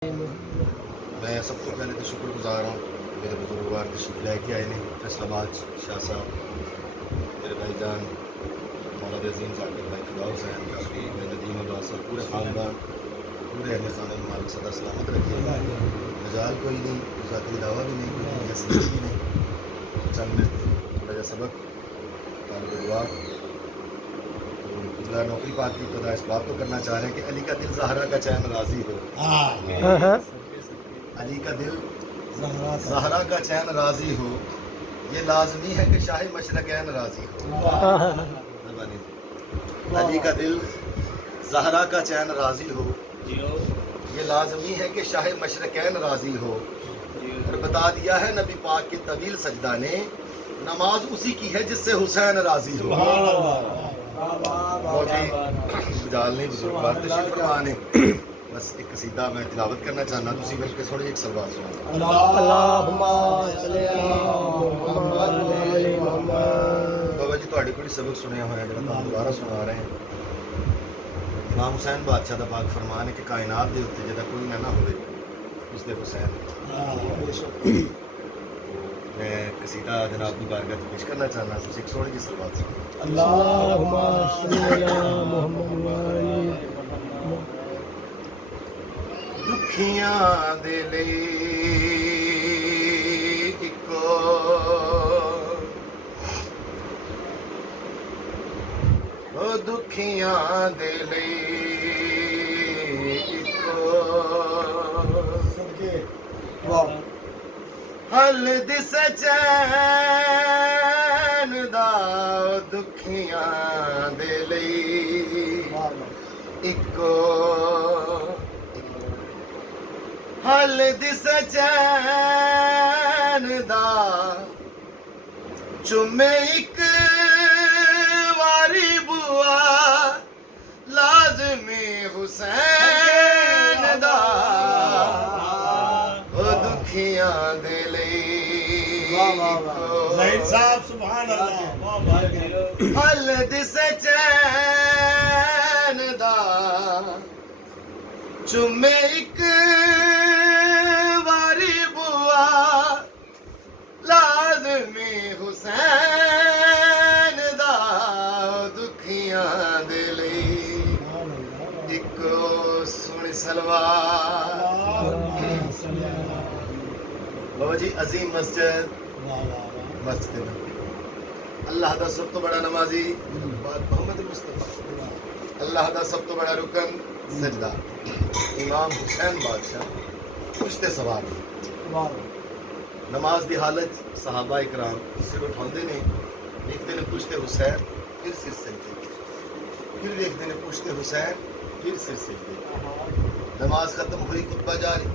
मैं सबसे पहले तो शुक्रगुजार हूँ मेरे बुजुर्गवार तशरीफ लेके आए ने फैसलाबाद शाह साहब, मेरे भाईजान मौलाना अजीम जाकिर भाई खुदा हुसैन काफ़ी नदीम अब्बास और पूरे ख़ानदान पूरे अहल खाना मालिक सदा सलामत रखे। मजाल कोई नहीं, जाकिर दावा भी नहीं, कोई हैसियत भी नहीं, चंद थोड़ा सा सबक तालिब दुआ। पिछला नौकरी पाक की खुदा इस बात को करना चाह रहे हैं कि अली का दिल ज़हरा का चैन राज़ी हो। अली का दिल ज़हरा का चैन राज़ी हो, ये लाजमी है कि शाह मशरक़ैन राज़ी हो। अली का दिल ज़हरा का चैन राज़ी हो, ये लाजमी है कि शाह मशरक़ैन राज़ी हो। और बता दिया है नबी पाक के तवील सजदा ने, नमाज उसी की है जिससे हुसैन राज़ी हो। बहुत ही बुझाल नहीं बुजुर्ग तशरीफ फरमा ने। बस एक कसीदा मैं तिलावत करना चाहना, तुसी मिल के सुनो, एक सलवात सुनो। बाबा जी ਤੁਹਾਡੇ कोई सबक सुने हुए हैं जो तुम दोबारा सुना रहे हैं। इमाम हुसैन बादशाह का पाक फरमान है कि कायनात के उत्ते जिहदा कोई ना होवे उसके हुसैन। मैं कसीदा जनाब की बारगाह में पेश करना चाहना, तुसी एक सोहनी जी सलवात सुनो। अल्लाहुम्मा सल्ली अला मुहम्मद। दुखियां दे लई इको ओ दुखियां दे लई इको हल दिस चैन दा दुखियां दे लई इको हल दिस चैन दा चुमे एक वारी बुआ लाजमी हुसैन दा ओ दुखियां दे हल दिस चैन दा चुमे एक वारी बुआ लाजमी हुसैन दा दुखियां दे लई इको सुनी सलवार। बाबा जी अजीम मस्जिद मस्जिद अल्लाह का सब तो बड़ा नमाजी मोहम्मद मुस्तफा, अल्लाह का सब तो बड़ा रुकन सजदा इमाम हुसैन बादशाह पुछते सवार नमाज की हालत सहाबा इकराम सिर उठाते ने, देखते ने पुछते हुसैन, फिर सिर सजदे, फिर देखते ने पुछते हुसैन, फिर सिर सजदे। नमाज खत्म हुई, खुतबा जारी,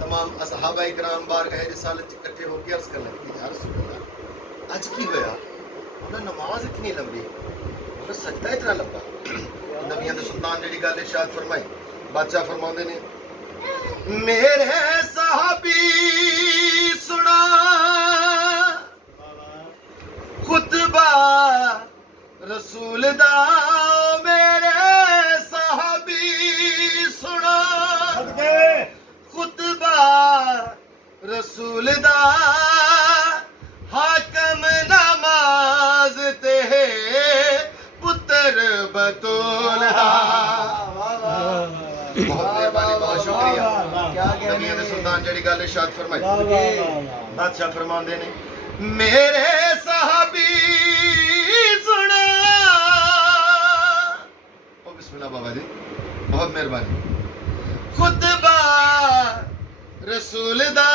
तमाम असहाबा इकराम बारगाह रिसालत इकट्ठे होकर अर्ज करने लगे, या रसूल अल्लाह आज की होया, उन्हें नमाज इतनी लंबी, उन्हें सजदा इतना लंबा। नबियां दे सुल्तान जी गल इरशाद फरमाई, बादशाह फरमाते ने मेरे साहबी सुना खुतबा रसूल दा, मेरे साहबी सुना खुतबा रसूल दा, हाकम नमाज ते पुत्र बतूल दा। बहुत मेहरबानी, बहुत शुक्रिया। नबियां दे सुल्तान जेड़ी गल इरशाद फरमाई, बादशाह फरमांदे ने मेरे साहबी सुना। ओ बिस्मिल्लाह बाबा जी, बहुत मेहरबानी। खुतबा रसूल दा,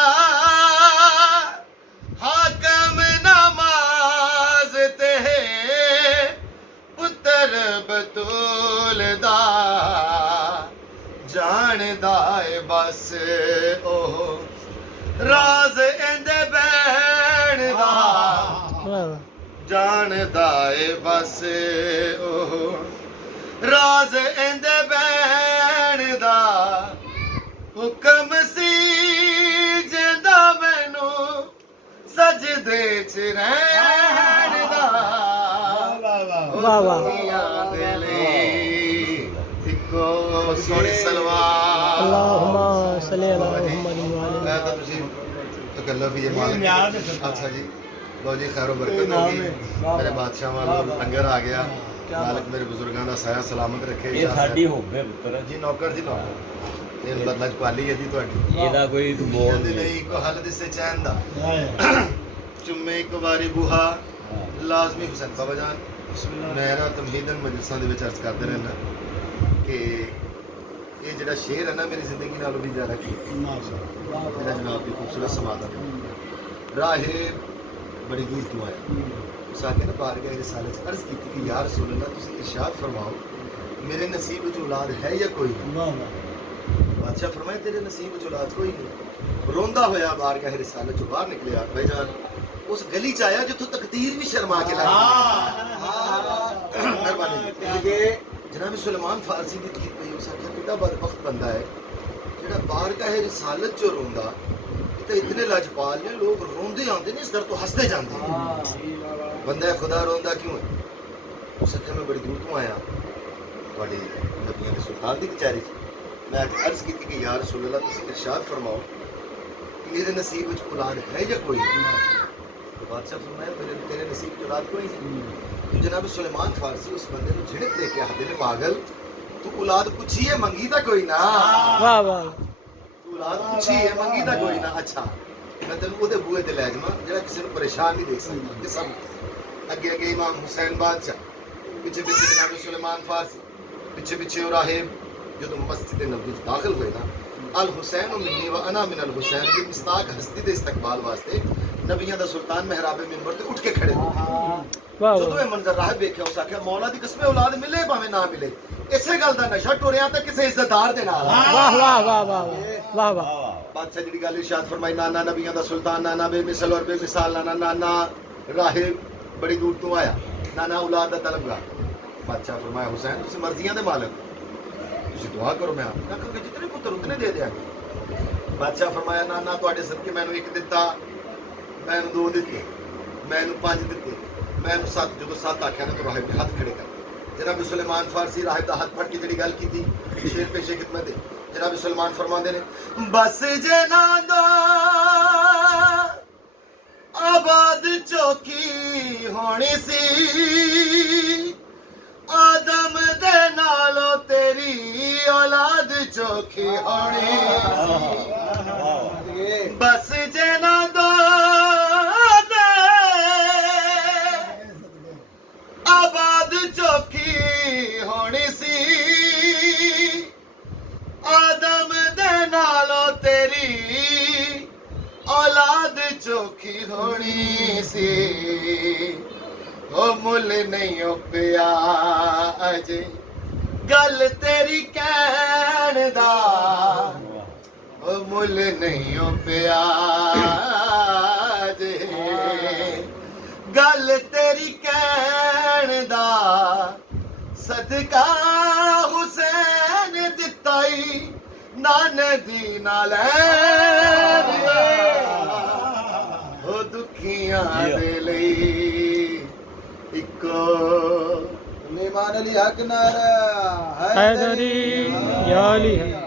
हाकम नमाज ते पुत्र बतूल दा, जानदा है बस ओह राज इंदे बैण दा, जानदा है बस ओह राज इंदे बैण दा, हुक्म सी जिंदा मैनू सजदे च रहण दा। सोनी सलवार। सल्ली अला मुहम्मद व आले मैं तो तुझे तकल्लुफ ही ये न्याज है सरकार। अच्छा जी लो जी खैर बरकत होगी मेरे बादशाह वालों लंगर आ गया मालिक मेरे बुजुर्गों का साया सलामत रखे ਇਹ ਸਾਡੀ ਹੋਵੇ ਪੁੱਤਰ जी नौकर जी नौकर ਇਹ ਲਜਪਾਲੀ ਹੈ ਜੀ ਤੁਹਾਡੀ ਇਹਦਾ ਕੋਈ ਬੋਲ ਦੇ ਲਈ ਕੋ ਹੱਲ ਦਿਸੇ ਚੈਨ ਦਾ ਚੁੰਮੇ ਇੱਕ ਵਾਰੀ ਬੁਹਾ ਲਾਜ਼ਮੀ ਹੁਸੈਨ ਬਾਬਾ ਜਾਨ ਮੈਂ ਨਾ ਤਮਹੀਦਨ ਮਜਲਿਸਾਂ ਦੇ ਵਿੱਚ ਅਰਜ਼ ਕਰਦੇ ਰਹਿਣਾ ਕਿ ਇਹ ਜਿਹੜਾ ਸ਼ੇਰ ਹੈ ਨਾ ਮੇਰੀ ਜ਼ਿੰਦਗੀ ਨਾਲੋਂ ਵੀ ਜ਼ਿਆਦਾ ਕੀ ਮੇਰਾ ਜਨਾਬ ਦੀ ਖੂਬਸੂਰਤ ਸਮਾਦਾ ਰਾਹੇ ਬੜੀ ਦੂਰ ਤੋਂ ਆਇਆ ਸਾਕੇ ਨਾ ਬਾਹਰ ਗਏ ਰਿਸਾਲੇ ਚ ਅਰਜ਼ ਕੀਤੀ ਕਿ ਯਾ ਰਸੂਲ ਅੱਲਾਹ ਤੁਸੀਂ ਇਰਸ਼ਾਦ ਫਰਮਾਓ ਮੇਰੇ ਨਸੀਬ ਵਿੱਚ ਔਲਾਦ ਹੈ ਜਾਂ ਕੋਈ ਨਹੀਂ बादशाह फरमाए तेरे नसीब में औलाद कोई नहीं रोंदा होया बार का रिसाले चो बाहर निकलिया भाईजान उस गली च आया जिथों तकदीर भी शर्मा के लगी मेहरबानी जनाब सुलेमान फारसी की गीत पई उस आख्या कितना बदबख्त बंदा है जेड़ा बार का रिसालत चो रोंदा ते इतने लाजपाल ने लोग रोंदे आंदे ने इस दर तो हंसते जांदे बंदा खुदा रोंदा क्यों है उस आख्या मैं बड़ी दूर तो आया ਤੁਹਾਡੀ ਨਬੀਆਂ ਦੇ ਸੁਲਤਾਨ ਦੀ ਕਚਹਿਰੀ 'ਚ मैं अर्ज की कि यार रसूल अल्लाह तुसी इरशाद फरमाओ मेरे नसीब में औलाद है या कोई नहीं तो बादशाह फरमाया मेरे तेरे नसीब में औलाद कोई नहीं तो जनाब सुलेमान फारसी उस बंदे को झिड़क दे के आखदे ने पागल तू औलाद पूछी है मंगी ता कोई ना वाह वाह तू औलाद पूछी है मंगी ता कोई ना अच्छा मैं तेन ओदे बूहे ते ले जावां जेड़ा किसी को परेशान नहीं देख सकता कि सब अगे अगे इमाम हुसैन बादशाह पीछे पीछे जनाब सुलेमान फारसी पीछे पीछे और राहिब जो मस्जिद नबवी दाखिल हुए ना अल हुसैन मिन्नी व अना मिन अल हुसैन की मिस्ताक हस्ती दे इस्तकबाल वास्ते नबियां दा सुल्तान मेहराबे मिंबर ते उठ के खड़े हो वाह ਜਦੋਂ ਇਹ ਮੰਜ਼ਰ ਰਾਹ ਵੇਖਿਆ ਉਸ ਆਖਿਆ ਮੌਲਾ ਦੀ ਕਸਮੇ ਔਲਾਦ ਮਿਲੇ ਭਾਵੇਂ ਨਾ ਮਿਲੇ ਇਸੇ ਗੱਲ ਦਾ ਨਸ਼ਾ ਟੁਰਿਆ ਤਾਂ ਕਿਸੇ ਇੱਜ਼ਤਦਾਰ ਦੇ ਨਾਲ वाह वाह वाह वाह वाह वाह ਬਾਦਸ਼ਾਹ ਜਿਹੜੀ ਗੱਲ ਇਰਸ਼ਾਦ ਫਰਮਾਈ ਨਾਨਾ ਨਬੀਆਂ ਦਾ ਸੁਲਤਾਨ ਨਾਨਾ ਬੇਮਿਸਾਲ ਔਰ ਬੇਮਿਸਾਲ ਨਾਨਾ ਰਾਹਿਬ ਬੜੀ ਦੂਰ ਤੋਂ ਆਇਆ ਨਾਨਾ ਔਲਾਦ ਦਾ ਤਲਬਗਾਰ ਬਾਦਸ਼ਾਹ ਫਰਮਾਇਆ ਹੁਸੈਨ ਤੁਸੀਂ ਮਰਜ਼ੀਆਂ ਦੇ ਮਾਲਕ ਤੁਸੀਂ ਦੁਆ ਕਰੋ ਮੈਂ ਆਖਾਂ ਕਿ ਜਿਤਨੇ ਪੁੱਤਰ ਉਤਨੇ ਦੇ ਦਿਆਂਗੇ ਬਾਦਸ਼ਾਹ ਫਰਮਾਇਆ ਨਾਨਾ ਤੁਹਾਡੇ ਸਦਕੇ ਮੈਨੂੰ ਇੱਕ ਦਿੱਤਾ ਮੈਨੂੰ ਦੋ ਦਿੱਤੇ ਮੈਨੂੰ ਪੰਜ ਦਿੱਤੇ ਮੈਨੂੰ ਸੱਤ ਜਦੋਂ ਸੱਤ ਆਖਿਆ ਨਾ ਤਾਂ ਰਾਹਿਬ ਨੇ ਹੱਥ ਖੜੇ ਕਰ ਜਨਾਬ ਸੁਲੇਮਾਨ ਫਾਰਸੀ ਰਾਹਿਬ ਦਾ ਹੱਥ ਫੜ ਕੇ ਜਿਹੜੀ ਗੱਲ ਕੀਤੀ ਸ਼ੇਰ ਪੇਸ਼ੇ ਖਿਦਮਤ ਦੇ ਜਨਾਬ ਸੁਲੇਮਾਨ ਫਰਮਾਉਂਦੇ ਨੇ ਬਸ ਜੇ ਨਾ ਦੋ ਆਬਾਦ ਚੌਕੀ ਹੋਣੀ ਸੀ आदम दे नालो तेरी औलाद चौखी होनी बस जे ना दो दे आबाद चौखी होनी सी आदम दे नालो तेरी औलाद चौखी होनी सी ओ मुल नहीं ओ पिया अजे गल तेरी कहण दा ओ मुल नहीं ओ पिया अजे गल तेरी कहण दा सदका हुसैन दिताई नाने दी नाल ओ दुखियां दे लई इको मेहमान अली हक नारा हैदरी या अली है